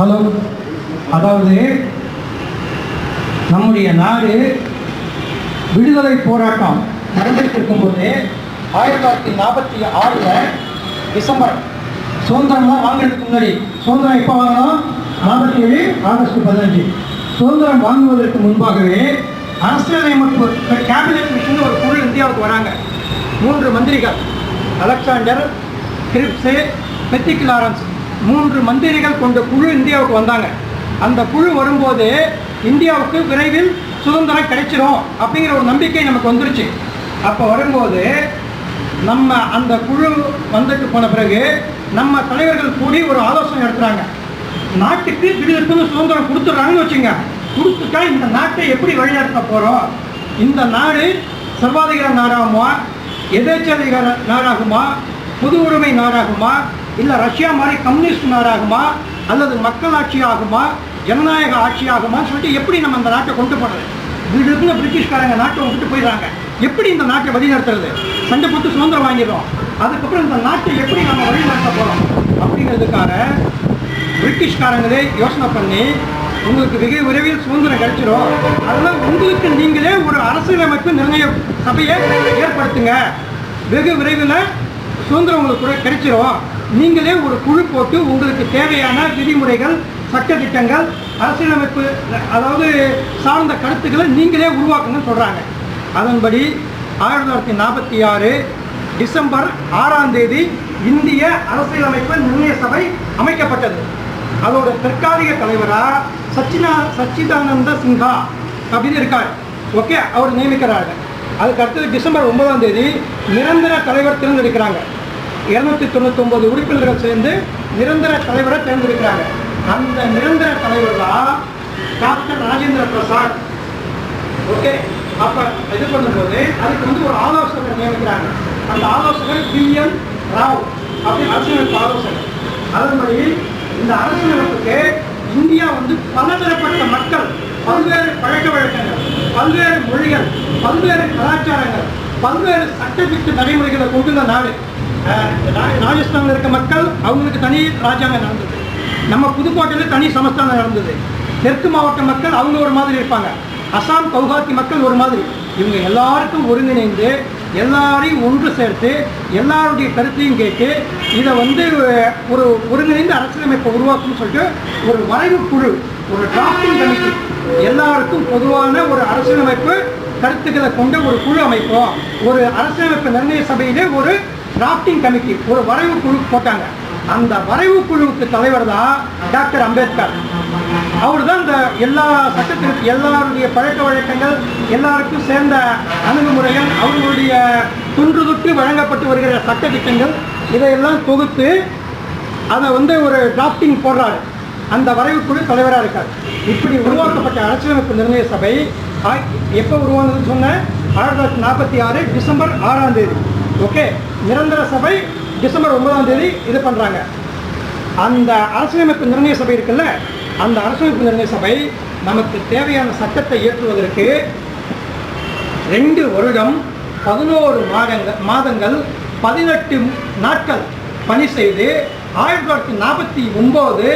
Hello. அதாவது நம்முடைய நாடு விடுதலை போராட்டம் நடந்துட்டு இருக்கும்போது 1946 டிசம்பர் சுதந்திரம்லாம் வாங்குறதுக்கு முன்னாடி, சுதந்திரம் எப்போ வாங்கணும்? 47 ஆகஸ்ட் 15. சுதந்திரம் வாங்குவதற்கு முன்பாகவே அரசியலமைப்பு கேபினெட் மிஷன் ஒரு குழு இந்தியாவுக்கு வராங்க. 3 மந்திரிகள், அலெக்சாண்டர், கிரிப்ஸு, மெத்திக் லாரன்ஸ், 3 மந்திரிகள் கொண்ட குழு இந்தியாவுக்கு வந்தாங்க. அந்த குழு வரும்போது இந்தியாவுக்கு விரைவில் சுதந்திரம் கிடைச்சிரும் அப்படிங்கிற ஒரு நம்பிக்கை நமக்கு வந்துருச்சு. அப்போ வரும்போது நம்ம அந்த குழு வந்துட்டு போன பிறகு நம்ம தலைவர்கள் கூடி ஒரு ஆலோசனை நடத்துகிறாங்க. நாட்டுக்கு திடீர்னு சுதந்திரம் கொடுத்துட்றாங்கன்னு வச்சுங்க. கொடுத்துட்டா இந்த நாட்டை எப்படி வழிநடத்த போகிறோம்? இந்த நாடு சர்வாதிகார நாடாகுமா, எதேச்சாதிகார நாடாகுமா, பொது உரிமை நாடாகுமா, இல்லை ரஷ்யா மாதிரி கம்யூனிஸ்ட் நாடாகுமா, அல்லது மக்களாட்சி ஆகுமா, ஜனநாயக ஆட்சி ஆகுமான்னு சொல்லிட்டு எப்படி நம்ம அந்த நாட்டை கொண்டு போகிறது? திடீர்னு பிரிட்டிஷ்காரங்க நாட்டை விட்டு போயிடுறாங்க. எப்படி இந்த நாட்டை வழி நடத்துறது? சண்டை போட்டு சுதந்திரம் வாங்கிடுறோம், அதுக்கப்புறம் இந்த நாட்டை எப்படி நம்ம வழி நடத்த போகிறோம் அப்படிங்கிறதுக்காக பிரிட்டிஷ்காரங்களே யோசனை பண்ணி, உங்களுக்கு வெகு விரைவில் சுதந்திரம் கிடைச்சிடும், அதனால் உங்களுக்கு நீங்களே ஒரு அரசியலமைப்பு நிர்ணய சபையை ஏற்படுத்துங்க, வெகு விரைவில் சுதந்திரம் உங்களுக்கு கிடைச்சிடும், நீங்களே ஒரு குழு போட்டு உங்களுக்கு தேவையான விதிமுறைகள், சட்டத்திட்டங்கள், அரசியலமைப்பு அதாவது சார்ந்த கருத்துக்களை நீங்களே உருவாக்குங்கன்னு சொல்கிறாங்க. அதன்படி 1946 டிசம்பர் 6 இந்திய அரசியலமைப்பு நிர்ணய சபை அமைக்கப்பட்டது. அதோட தற்காலிக தலைவராக சச்சிதானந்த சின்ஹா அப்படின்னு இருக்கார். ஓகே, அவர் நியமிக்கிறாங்க. அதுக்கு அடுத்தது டிசம்பர் 9 நிரந்தர தலைவர் தேர்ந்தெடுக்கிறாங்க. 299 உறுப்பினர்கள் சேர்ந்து நிரந்தர தலைவரை தேர்ந்தெடுக்கிறாங்க. அந்த நிரந்தர தலைவர் தான் டாக்டர் ராஜேந்திர பிரசாத். ஓகே, அப்போ இது பண்ணும்போது அதுக்கு ஒரு ஆலோசகர் நியமிக்கிறாங்க. அந்த ஆலோசகர் BN ராவ் அப்படின்னு அரசியலமைப்பு ஆலோசகர். அதன்படி இந்த அரசியலமைப்புக்கு இந்தியா பலதரப்பட்ட மக்கள், பல்வேறு பழக்க வழக்கங்கள், பல்வேறு மொழிகள், பல்வேறு கலாச்சாரங்கள், பல்வேறு சட்டத்திட்ட நடைமுறைகளை கொண்டுள்ள நாடு. ராஜஸ்தானில் இருக்க மக்கள் அவங்களுக்கு தனி ராஜாங்கம் நடந்தது. நம்ம புதுக்கோட்டையில் தனி சமஸ்தானம் நடந்தது. தெற்கு மாவட்ட மக்கள் அவங்க ஒரு மாதிரி இருப்பாங்க. அசாம் கவுஹாத்தி மக்கள் ஒரு மாதிரி. இவங்க எல்லாருக்கும் ஒருங்கிணைந்து எல்லாரையும் ஒன்று சேர்த்து எல்லாருடைய கருத்தையும் கேட்டு இதை ஒரு ஒருங்கிணைந்த அரசியலமைப்பை உருவாக்குன்னு சொல்லிட்டு ஒரு வரைவு குழு, ஒரு டிராஃப்டிங் கமிட்டி, எல்லாருக்கும் பொதுவான ஒரு அரசியலமைப்பு கருத்துக்களை கொண்ட ஒரு குழு அமைப்போம். ஒரு அரசியலமைப்பு நிர்ணய சபையிலே ஒரு டிராஃப்டிங் கமிட்டி, ஒரு வரைவு குழு போட்டாங்க. அந்த வரைவு குழுவுக்கு தலைவர் தான் டாக்டர் அம்பேத்கர். அவர் தான் இந்த எல்லா சட்டத்திற்கு, எல்லாருடைய பழக்க வழக்கங்கள், எல்லாருக்கும் சேர்ந்த அணுகுமுறைகள், அவர்களுடைய தொன்று தொட்டு வழங்கப்பட்டு வருகிற சட்டத்திட்டங்கள், இதையெல்லாம் தொகுத்து அதை ஒரு டிராஃப்டிங் போடுறாரு. அந்த வரைவு குழு தலைவராக இருக்கார். இப்படி உருவாக்கப்பட்ட அரசியலமைப்பு நிர்ணய சபை எப்போ உருவானதுன்னு சொன்ன 1946 டிசம்பர் 6 ஓகே, நிரந்தர சபை டிசம்பர் 9 இது பண்ணுறாங்க. அந்த அரசியலமைப்பு நிர்ணய சபை இருக்குல்ல, அந்த அரசியலமைப்பு நிர்ணய சபை நமக்கு தேவையான சட்டத்தை இயற்றுவதற்கு 2 வருடம் 11 மாதங்கள் 18 நாட்கள் பணி செய்து 1949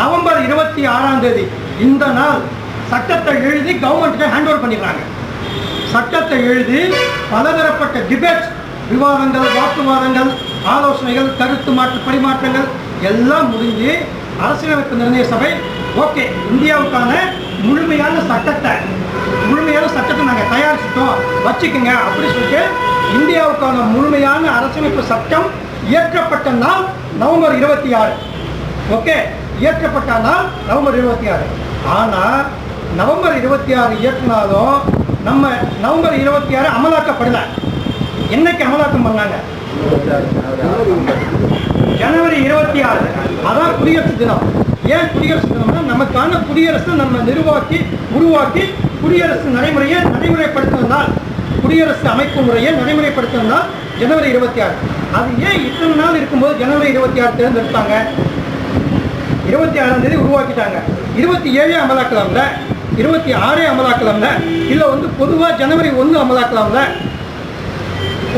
நவம்பர் 26 இந்த நாள் சட்டத்தை எழுதி கவர்மெண்ட்டுக்கு ஹேண்ட் ஓவர் பண்ணிடுறாங்க. சட்டத்தை எழுதி பலதரப்பட்ட டிபேட்ஸ், விவாதங்கள், வாக்குவாதங்கள், ஆலோசனைகள், கருத்து பரிமாற்றங்கள் எல்லாம் முடிஞ்சு அரசியலமைப்பு நிர்ணய சபை ஓகே, இந்தியாவுக்கான முழுமையான சட்டத்தை நாங்கள் தயாரிச்சிட்டோம், வச்சுக்கோங்க அப்படி சொல்லிட்டு இந்தியாவுக்கான முழுமையான அரசியலமைப்பு சட்டம் இயற்றப்பட்ட நாள் நவம்பர் 26. ஓகே, இயற்றப்பட்ட நாள் நவம்பர் 26. ஆனால் நவம்பர் 26 இயற்றினாலும் நம்ம நவம்பர் 26 அமலாக்கப்படலை. என்னைக்கு அமலாக்கம் பண்ணாங்க? ஜனவரி 26. அதான் குடியரசு தினம். ஏன் குடியரசு தினம்னா, நமக்கான குடியரசு நம்ம உருவாக்கி குடியரசு நடைமுறைப்படுத்தினால், குடியரசு அமைப்பு முறையை நடைமுறைப்படுத்தினால் ஜனவரி 26. அது ஏன் இத்தனை நாள் இருக்கும்போது ஜனவரி 26 தேர்ந்தெடுத்தாங்க? 26 உருவாக்கிட்டாங்க. 27 அமலாக்கலாம்ல, 26 அமலாக்கலாம்ல, இல்லை பொதுவாக ஜனவரி 1 அமலாக்கலாம்ல.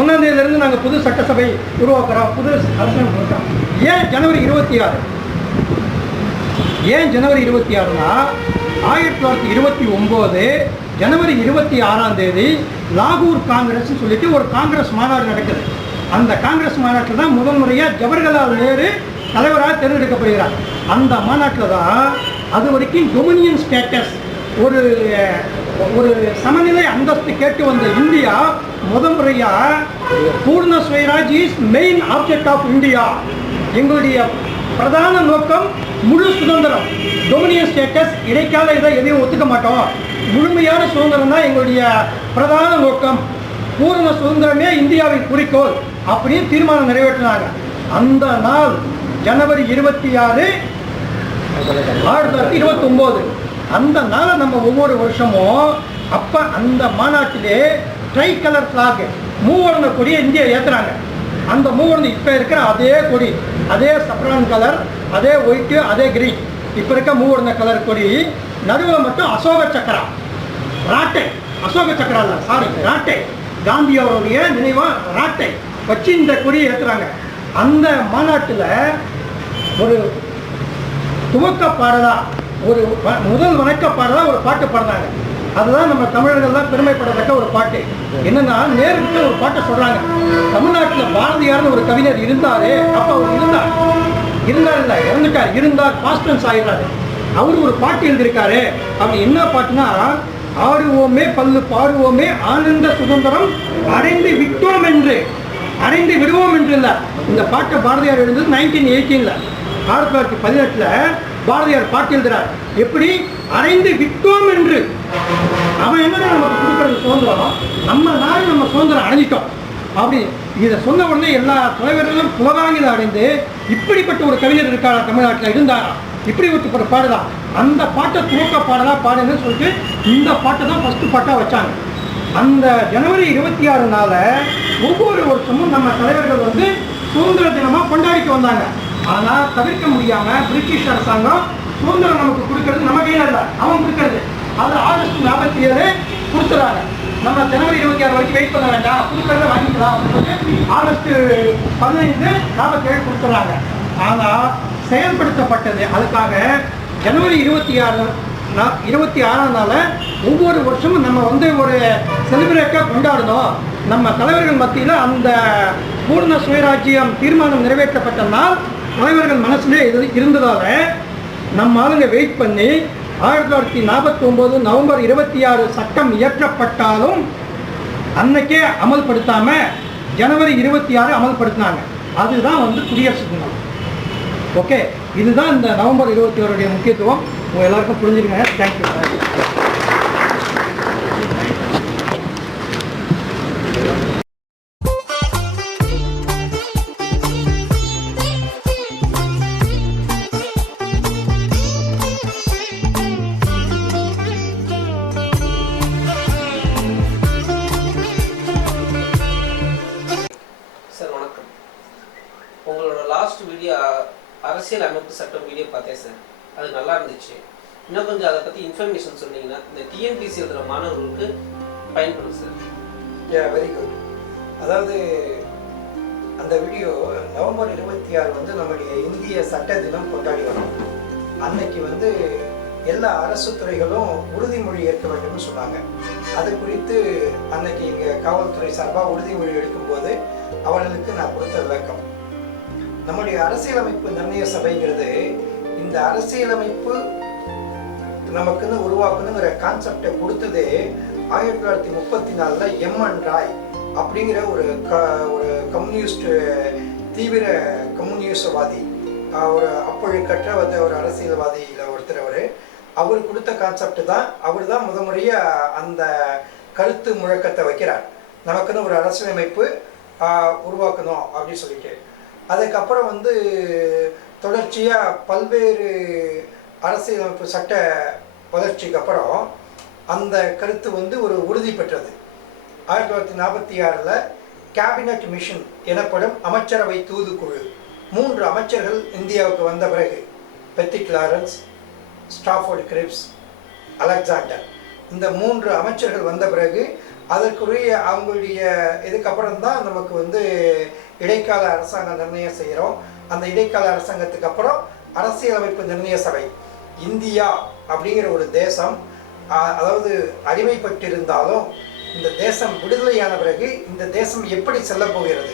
1 நாங்கள் புது சட்டசபை உருவாக்குறோம், புது அரசியலமைப்பு. ஏன் ஜனவரி 26? ஏன் ஜனவரி 26னா 1929 ஜனவரி 26ஆம் தேதி லாகூர் காங்கிரஸ் சொல்லிட்டு ஒரு காங்கிரஸ் மாநாடு நடக்குது. அந்த காங்கிரஸ் மாநாட்டில் தான் முதல் முறையாக ஜவஹர்லால் நேரு தலைவராக தேர்ந்தெடுக்கப்படுகிறார். அந்த மாநாட்டில் தான் அது வரைக்கும் டொமினியன் ஸ்டேட்டஸ் ஒரு ஒரு சமநிலை அந்தஸ்து கேட்டு வந்த இந்தியா முதல் முறையாக Purna Swaraj is main object of India, எங்களுடைய பிரதான நோக்கம் முழு சுதந்திரம், டொமினியன் ஸ்டேட்டஸ் இடைக்கால இதை எதையும் ஒத்துக்க மாட்டோம், முழுமையான சுதந்திரம் தான் எங்களுடைய பிரதான நோக்கம், பூர்ண சுதந்திரமே இந்தியாவின் குறிக்கோள் அப்படின்னு தீர்மானம் நிறைவேற்றினாங்க. அந்த நாள் ஜனவரி 26, 1929. அந்த நாளை நம்ம ஒவ்வொரு வருஷமும் அப்போ அந்த மாநாட்டிலே ட்ரை கலர் ஃப்ளாக் மூவர்ண கொடியை இந்தியா ஏற்றுறாங்க. அந்த மூவர்ணம் இப்போ இருக்கிற அதே கொடி, அதே சப்ரான் கலர், அதே ஒயிட்டு, அதே கிரீன், இப்போ இருக்க மூவர்ண கலர் கொடி. நடுவில் மட்டும் அசோக சக்கரா, ராட்டை, அசோக சக்கரா இல்லை சாரி ராட்டை, காந்தி அவருடைய நினைவாக ராட்டை வச்சு இந்த கொடியை ஏற்றுறாங்க. அந்த மாநாட்டில் ஒரு துவக்க பாடலா, ஒரு முதல் வணக்க பாடலா ஒரு பாட்டு பாடுறாங்க. அதுதான் நம்ம தமிழர்கள்லாம் பெருமைப்படத்தக்க ஒரு பாட்டு. என்னன்னா, நேருக்கு ஒரு பாட்டை சொல்றாங்க. தமிழ்நாட்டில் பாரதியார்னு ஒரு கவிஞர் இருந்தாரு, அப்போ அவர் இருந்தார் இல்லை இறந்துட்டார், இருந்தார் பாஸ்டன்ஸ் ஆயிடுறாரு. அவரு ஒரு பாட்டு எழுதியிருக்காரு. அப்படி என்ன பாட்டுனா, ஆடுவோமே பல்லு பாடுவோமே ஆனந்த சுதந்திரம் அடைந்து விட்டோம் என்று, அடைந்து விடுவோம் என்று இல்லை. இந்த பாட்டை பாரதியார் எழுந்தது 1918, 1918 பாரதியார் பாட்டு எழுதுறார். எப்படி அடைந்து விட்டோம் என்று, அவன் என்னன்னா நமக்கு கொடுக்கறது சுதந்திரம், நம்ம நாடு நம்ம சுதந்திரம் அடைஞ்சிட்டோம் அப்படி. இதை சொன்ன உடனே எல்லா தலைவர்களும் புலகாங்கில அடைந்து, இப்படிப்பட்ட ஒரு கவிஞர் இருக்காரா தமிழ்நாட்டில் இருந்தாரா, இப்படி ஒரு பாடுதான், அந்த பாட்டை துவக்க பாடலா பாடுன்னு சொல்லிட்டு இந்த பாட்டை தான் ஃபர்ஸ்ட் பாட்டாக வச்சாங்க. அந்த ஜனவரி 26 ஒவ்வொரு வருஷமும் நம்ம தலைவர்கள் வந்து சுதந்திர தினமாக கொண்டாடிட்டு வந்தாங்க. ஆனால் தவிர்க்க முடியாமல் பிரிட்டிஷ் அரசாங்கம் சுதந்திரம் நமக்கு கொடுக்கறது நம்ம கையில் இல்லை, அவன் கொடுக்கறது. அது ஆகஸ்ட் 47 கொடுத்துறாங்க. நம்ம ஜனவரி 26 வரைக்கும் வெயிட் பண்ண வேண்டாம், கொடுக்கறத வாங்கிக்கலாம் அப்படின்னு சொல்லி ஆகஸ்ட் 15, 47 கொடுத்துறாங்க. ஆனால் செயல்படுத்தப்பட்டது அதுக்காக ஜனவரி 26ஆம் நாள் ஒவ்வொரு வருஷமும் நம்ம வந்து ஒரு செலிப்ரேட்டாக கொண்டாடணும். நம்ம தலைவர்கள் மத்தியில் அந்த பூர்ண சுயராஜ்யம் தீர்மானம் நிறைவேற்றப்பட்ட நாள் தலைவர்கள் மனசுலே இருந்ததால நம்ம ஆளுங்க வெயிட் பண்ணி 1949 நவம்பர் 26 சட்டம் இயற்றப்பட்டாலும் அன்னைக்கே அமல்படுத்தாம ஜனவரி 26 அமல்படுத்தினாங்க. அதுதான் வந்து குடியரசு தினம். ஓகே, இதுதான் இந்த நவம்பர் 26 முக்கியத்துவம். உங்க எல்லாருக்கும் புரிஞ்சுருங்க. தேங்க்யூ. உங்களோட லாஸ்ட் வீடியோ அரசியல் அமைப்பு சட்டம் வீடியோ பார்த்தேன் சார், அது நல்லா இருந்துச்சு. இன்னும் கொஞ்சம் அதை பற்றி இன்ஃபர்மேஷன் சொன்னீங்கன்னா இந்த டிஎன்பிசி எழுதுகிற மாணவர்களுக்கு பயன்படும் சார். Very good. அதாவது அந்த வீடியோ நவம்பர் 26 வந்து நம்முடைய இந்திய சட்ட தினம் கொண்டாடி வரோம். அன்னைக்கு வந்து எல்லா அரசு துறைகளும் உறுதிமொழி ஏற்க வேண்டும்னு சொன்னாங்க. அது குறித்து அன்னைக்கு இங்கே காவல்துறை சார்பாக உறுதிமொழி எடுக்கும்போது அவர்களுக்கு நான் கொடுத்த விளக்கம், நம்முடைய அரசியலமைப்பு நிர்ணய சபைங்கிறது இந்த அரசியலமைப்பு நமக்குன்னு உருவாக்கணுங்கிற கான்செப்டை கொடுத்ததே 1934 எம்.என். ராய் அப்படிங்கிற ஒரு கம்யூனிஸ்ட், தீவிர கம்யூனிஸ்டவாதி, ஒரு அப்பொழுக்கற்ற வந்து ஒரு அரசியல்வாதியில் ஒருத்தர். அவர் கொடுத்த கான்செப்ட் தான், அவர் தான் முதன்முறையாக அந்த கருத்து முழக்கத்தை வைக்கிறார், நமக்குன்னு ஒரு அரசியலமைப்பு உருவாக்கணும் அப்படின்னு சொல்லிட்டு. அதுக்கப்புறம் வந்து தொடர்ச்சியாக பல்வேறு அரசியலமைப்பு சட்ட வளர்ச்சிக்கு அப்புறம் அந்த கருத்து வந்து ஒரு உறுதி பெற்றது. 1946 கேபினட் மிஷன் எனப்படும் அமைச்சரவை தூதுக்குழு 3 அமைச்சர்கள் இந்தியாவுக்கு வந்த பிறகு, பெத்தி கிளாரன்ஸ், ஸ்டாஃபோர்டு கிரிப்ஸ், அலெக்சாண்டர், இந்த 3 அமைச்சர்கள் வந்த பிறகு அதற்குரிய அவங்களுடைய இதுக்கப்புறம் தான் நமக்கு வந்து இடைக்கால அரசாங்கம் நிர்ணயம் செய்கிறோம். அந்த இடைக்கால அரசாங்கத்துக்கு அப்புறம் அரசியலமைப்பு நிர்ணய சபை இந்தியா அப்படிங்கிற ஒரு தேசம் அதாவது அடிமைப்பட்டிருந்தாலும் இந்த தேசம் விடுதலையான பிறகு இந்த தேசம் எப்படி செல்ல போகிறது,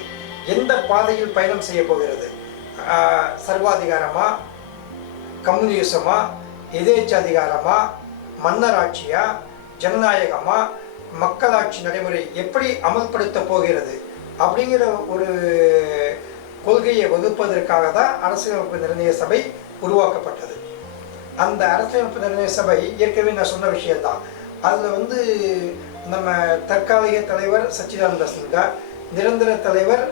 எந்த பாதையில் பயணம் செய்ய போகிறது, சர்வாதிகாரமா, கம்யூனிசமா, எதேச்சாதிகாரமா, மன்னராட்சியா, ஜனநாயகமா, மக்களாட்சி நடைமுறை எப்படி அமல்படுத்த போகிறது அப்படிங்கிற ஒரு கொள்கையை வகுப்பதற்காக தான் அரசியலமைப்பு நிர்ணய சபை உருவாக்கப்பட்டது. அந்த அரசியலமைப்பு நிர்ணய சபை ஏற்கனவே நான் சொன்ன விஷயம்தான். அதில் நம்ம தற்காலிக தலைவர் சச்சிதானந்த சின்ஹா, நிரந்தர தலைவர்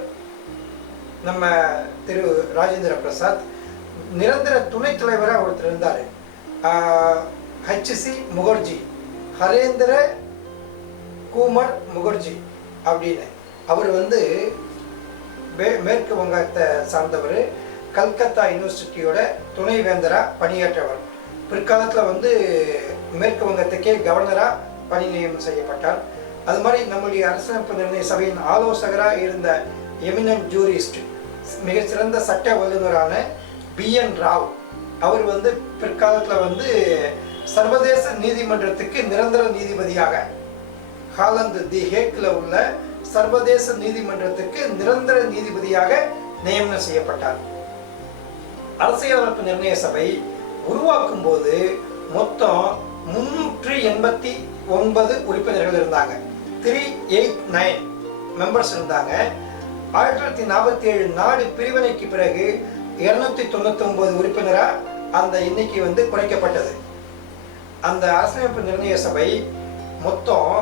நம்ம திரு ராஜேந்திர பிரசாத், நிரந்தர துணைத் தலைவராக ஒருத்தர் இருந்தார் ஹச்சி முகர்ஜி, ஹரேந்திர குமார் முகர்ஜி அப்படின்னு. அவர் மேற்கு வங்கத்தை சார்ந்தவர், கல்கத்தா யூனிவர்சிட்டியோட துணைவேந்தராக பணியாற்றவர். பிற்காலத்தில் மேற்கு வங்கத்துக்கே கவர்னராக பணி நியமனம் செய்யப்பட்டார். அது மாதிரி நம்முடைய அரசியலமைப்பு நிர்ணய சபையின் ஆலோசகராக இருந்த எமினன்ட் ஜூரிஸ்ட், மிகச்சிறந்த சட்ட வல்லுநரான BN ராவ், அவர் பிற்காலத்தில் சர்வதேச நீதிமன்றத்துக்கு நிரந்தர நீதிபதியாக, ஹாலந்து தி ஹேக்கில் உள்ள சர்வதேச நீதிமன்றத்துக்கு நிரந்தர நீதிபதியாக நியமனம் செய்யப்பட்டார். அரசியலமைப்பு நிர்ணய சபை உருவாக்கும் போது மொத்தம் 389 உறுப்பினர்கள் இருந்தாங்க. 389 மெம்பர்ஸ் இருந்தாங்க. 1947 நாடு பிரிவினைக்கு பிறகு 299 உறுப்பினராக அந்த எண்ணிக்கை குறைக்கப்பட்டது. அந்த அரசியலமைப்பு நிர்ணய சபை மொத்தம்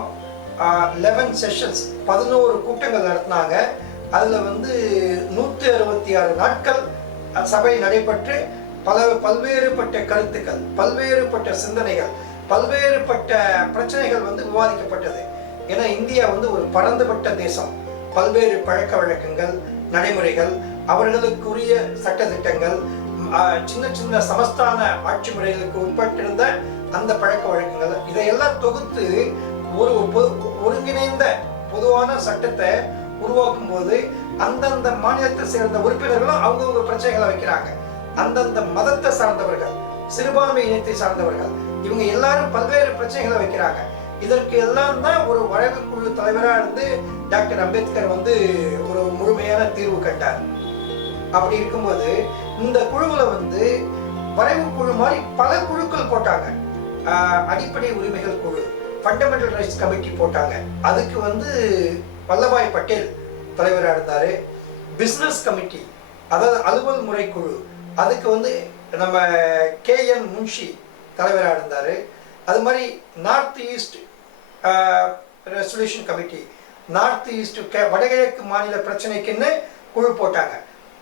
11 செஷன்ஸ், 11 கூட்டங்கள் நடத்தினாங்க. அதில் 166 நாட்கள் சபை நடைபெற்று பல்வேறுபட்ட கருத்துக்கள், பல்வேறுபட்ட சிந்தனைகள், பல்வேறுபட்ட பிரச்சனைகள் விவாதிக்கப்பட்டது. ஏன்னா இந்தியா ஒரு பரந்துபட்ட தேசம். பல்வேறு பழக்க வழக்கங்கள், நடைமுறைகள், அவர்களுக்குரிய சட்டத்திட்டங்கள், சின்ன சின்ன சமஸ்தான ஆட்சி முறைகளுக்கு உட்பட்டிருந்த அந்த பழக்க வழக்கங்கள், இதையெல்லாம் தொகுத்து ஒரு ஒருங்கிணைந்த பொதுவான சட்டத்தை உருவாக்கும் போது அந்தந்த மாநிலத்தை சேர்ந்த உறுப்பினர்களும் அவங்கவுங்க பிரச்சனைகளை வைக்கிறாங்க. அந்தந்த மதத்தை சார்ந்தவர்கள், சிறுபான்மை இனத்தை சார்ந்தவர்கள், இவங்க எல்லாரும் பல்வேறு பிரச்சனைகளை வைக்கிறாங்க. இதற்கு எல்லாம் தான் ஒரு வழக்கு குழு தலைவராக இருந்து டாக்டர் அம்பேத்கர் ஒரு முழுமையான தீர்வு கண்டார். அப்படி இருக்கும்போது இந்த குழுவில் வரைவு குழு மாதிரி பல குழுக்கள் போட்டாங்க. அடிப்படை உரிமைகள் குழு, ஃபண்டமெண்டல் ரைட்ஸ் கமிட்டி போட்டாங்க. அதுக்கு வல்லபாய் பட்டேல் தலைவராக இருந்தார். பிஸ்னஸ் கமிட்டி, அதாவது அலுவல் முறை குழு, அதுக்கு நம்ம KN முன்ஷி தலைவராக இருந்தார். அது மாதிரி north east resolution committee, north east வடகிழக்கு மாநில பிரச்சனைக்குன்னு குழு போட்டாங்க.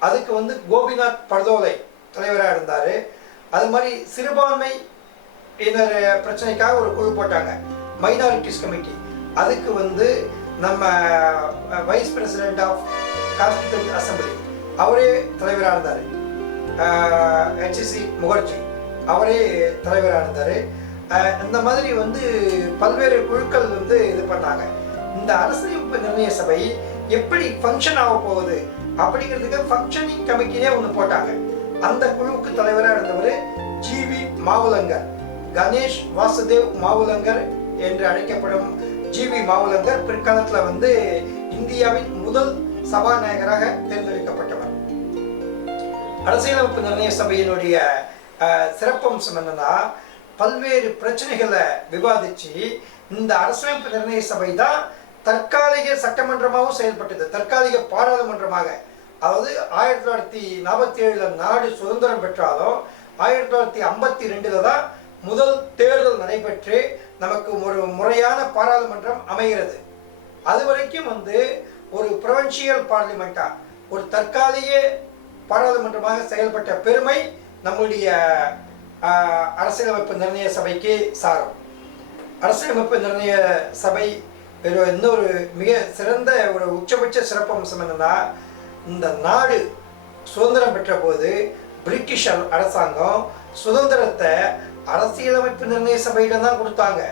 அதுக்கு கோபிநாத் பர்தோலை தலைவராக இருந்தார். அது மாதிரி சிறுபான்மை இனர் பிரச்சனைக்காக ஒரு குழு போட்டாங்க, மைனாரிட்டிஸ் கமிட்டி. அதுக்கு நம்ம vice president of constitution assembly அவரே தலைவராக இருந்தார். HC முகர்ஜி அவரே தலைவராக இருந்தார். இந்த மாதிரி பல்வேறு குழுக்கள் இது பண்ணாங்க. இந்த அரசியலமைப்பு நிர்ணய சபை எப்படி ஃபங்க்ஷன் ஆக போகுது அப்படிங்கிறதுக்கு ஃபங்க்ஷனிங் கமிட்டினே ஒன்று போட்டாங்க. அந்த குழுவுக்கு தலைவராக இருந்தவர் GV மாவுலங்கர், கணேஷ் வாசுதேவ் மாவுலங்கர் என்று அழைக்கப்படும் GV மாவுலங்கர் பிற்காலத்தில் இந்தியாவின் முதல் சபாநாயகராக தேர்ந்தெடுக்கப்பட்டவர். அரசியலமைப்பு நிர்ணய சபையினுடைய சிறப்பம்சம் என்னன்னா, பல்வேறு பிரச்சனைகளை விவாதிச்சு இந்த அரசியலமைப்பு நிர்ணய சபை தான் தற்காலிக சட்டமன்றமாகவும் செயல்பட்டது, தற்காலிக பாராளுமன்றமாக. அதாவது 1947 நாடு சுதந்திரம் பெற்றாலும் 1952 தான் முதல் தேர்தல் நடைபெற்று நமக்கு ஒரு முறையான பாராளுமன்றம் அமைகிறது. அது வரைக்கும் ஒரு ப்ரொவின்சியல் பார்லிமெண்டா, ஒரு தற்காலிக பாராளுமன்றமாக செயல்பட்ட பெருமை நம்முடைய அரசியலமைப்பு நிர்ணய சபைக்கு சாரும். அரசியலமைப்பு நிர்ணய சபை இன்னொரு மிக சிறந்த ஒரு உச்சபட்ச சிறப்பம்சம் என்னன்னா, இந்த நாடு சுதந்திரம் பெற்ற போது பிரிட்டிஷ் அரசாங்கம் சுதந்திரத்தை அரசியலமைப்பு நிர்ணய சபையிடம் தான் கொடுத்தாங்க.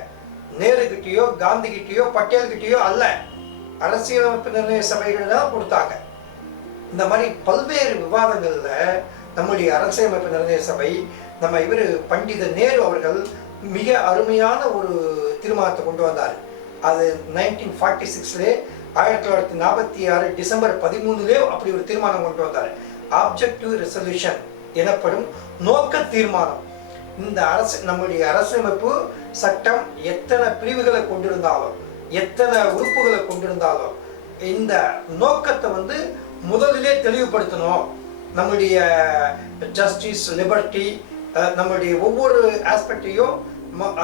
நேருகிட்டயோ காந்திகிட்டயோ பட்டேல்கிட்டயோ அல்ல, அரசியலமைப்பு நிர்ணய சபையிடம் தான் கொடுத்தாங்க. இந்த மாதிரி பல்வேறு விவாதங்களில் நம்முடைய அரசியலமைப்பு நிர்ணய சபை நம்ம இவர் பண்டித நேரு அவர்கள் மிக அருமையான ஒரு தீர்மானத்தை கொண்டு வந்தார். அது 1946 1946 டிசம்பர் 13 அப்படி ஒரு தீர்மானம் கொண்டு வந்தார். ஆப்ஜெக்டிவ் ரெசல்யூஷன் எனப்படும் நோக்க தீர்மானம். இந்த நம்முடைய அரசியலமைப்பு சட்டம் எத்தனை பிரிவுகளை கொண்டிருந்தாலும் எத்தனை உறுப்புகளை கொண்டிருந்தாலும் இந்த நோக்கத்தை வந்து முதலிலே தெளிவுபடுத்தணும். நம்முடைய ஜஸ்டிஸ், லிபர்ட்டி, நம்முடைய ஒவ்வொரு ஆஸ்பெக்டையும்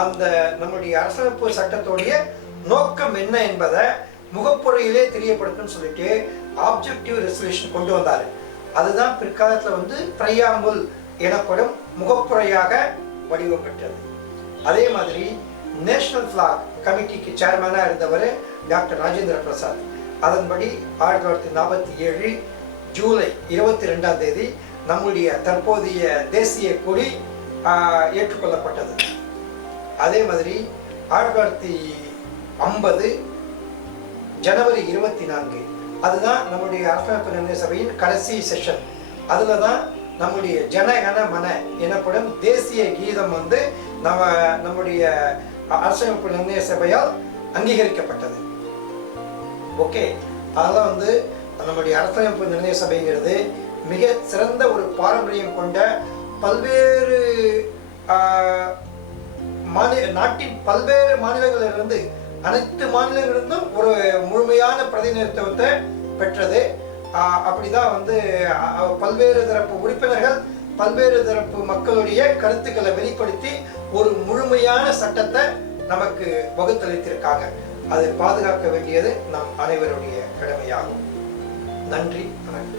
அந்த நம்முடைய அரசியலமைப்பு சட்டத்தோடைய நோக்கம் என்ன என்பதை முகப்புறையிலே தெரியப்படுத்துன்னு சொல்லிட்டு ஆப்ஜெக்டிவ் ரெசல்யூஷன் கொண்டு வந்தார். அதுதான் பிற்காலத்தில் வந்து பிரையாம்புல் எனப்படும் முகப்புறையாக வடிவம் பெற்றது. அதே மாதிரி நேஷனல் ஃபிளாக் கமிட்டிக்கு சேர்மனாக இருந்தவர் டாக்டர் ராஜேந்திர பிரசாத். அதன்படி 1947 ஜூலை 22 நம்முடைய தற்போதைய தேசிய கொடி ஏற்றுக்கொள்ளப்பட்டது. அதே மாதிரி 1950 ஜனவரி 24 அதுதான் நம்முடைய அரசியலமைப்பு நிர்ணய சபையின் கடைசி செஷன். அதில் தான் நம்முடைய ஜனகன மன எனப்படும் தேசிய கீதம் வந்து நம்முடைய அரசியலமைப்பு நிர்ணய சபையால் அங்கீகரிக்கப்பட்டது. ஓகே, அதெல்லாம் வந்து நம்முடைய அரசியலமைப்பு நிர்ணய சபைங்கிறது மிக சிறந்த ஒரு பாரம்பரியம் கொண்ட பல்வேறு நாட்டின் பல்வேறு மாநிலங்களிலிருந்து அனைத்து மாநிலங்களிலிருந்தும் ஒரு முழுமையான பிரதிநிதித்துவத்தை பெற்றது. அப்படிதான் வந்து பல்வேறு தரப்பு உறுப்பினர்கள் பல்வேறு தரப்பு மக்களுடைய கருத்துக்களை வெளிப்படுத்தி ஒரு முழுமையான சட்டத்தை நமக்கு வகுத்தளித்திருக்காங்க. அதை பாதுகாக்க வேண்டியது நம் அனைவருடைய கடமையாகும். நன்றி, வணக்கம்.